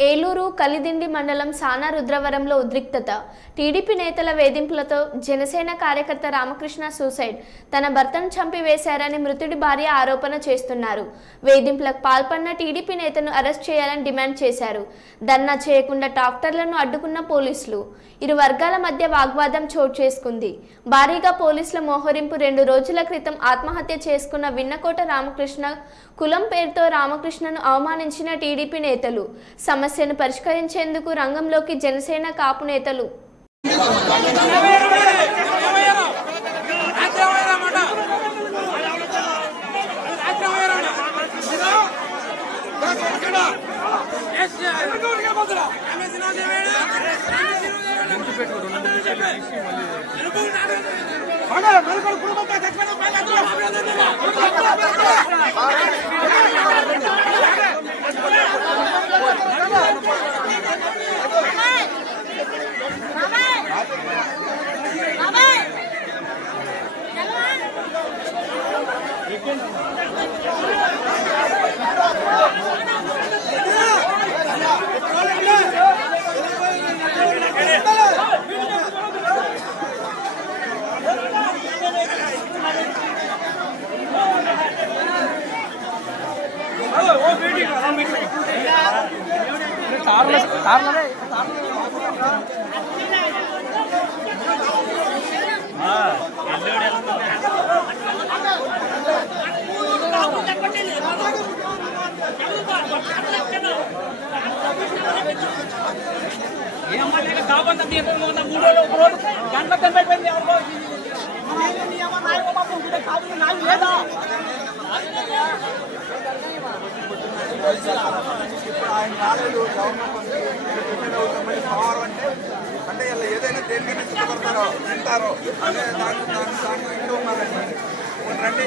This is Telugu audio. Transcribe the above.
ఏలూరు కలిదిండి మండలం సానా రుద్రవరంలో ఉద్రిక్తత. టీడీపీ నేతల వేధింపులతో జనసేన కార్యకర్త రామకృష్ణ సూసైడ్. తన భర్తను చంపివేశారని మృతుడి భార్య ఆరోపణ చేస్తున్నారు. వేధింపులకు పాల్పడిన టీడీపీ నేతను అరెస్ట్ చేయాలని డిమాండ్ చేశారు. ధర్నా చేయకుండా ట్రాక్టర్లను అడ్డుకున్న పోలీసులు. ఇరు వర్గాల మధ్య వాగ్వాదం చోటు చేసుకుంది. భారీగా పోలీసుల మోహరింపు. 2 రోజుల క్రితం ఆత్మహత్య చేసుకున్న విన్నకోట రామకృష్ణ కులం పేరుతో రామకృష్ణను అవమానించిన టీడీపీ నేతలు. సమస్యను పరిష్కరించేందుకు రంగంలోకి జనసేన కాపు నేతలు. అంటే ఏదైనా దేనికైనా సిద్ధపడతారో తింటారో అదే దాంట్లో ఇంట్లో ఉన్నారండి రండి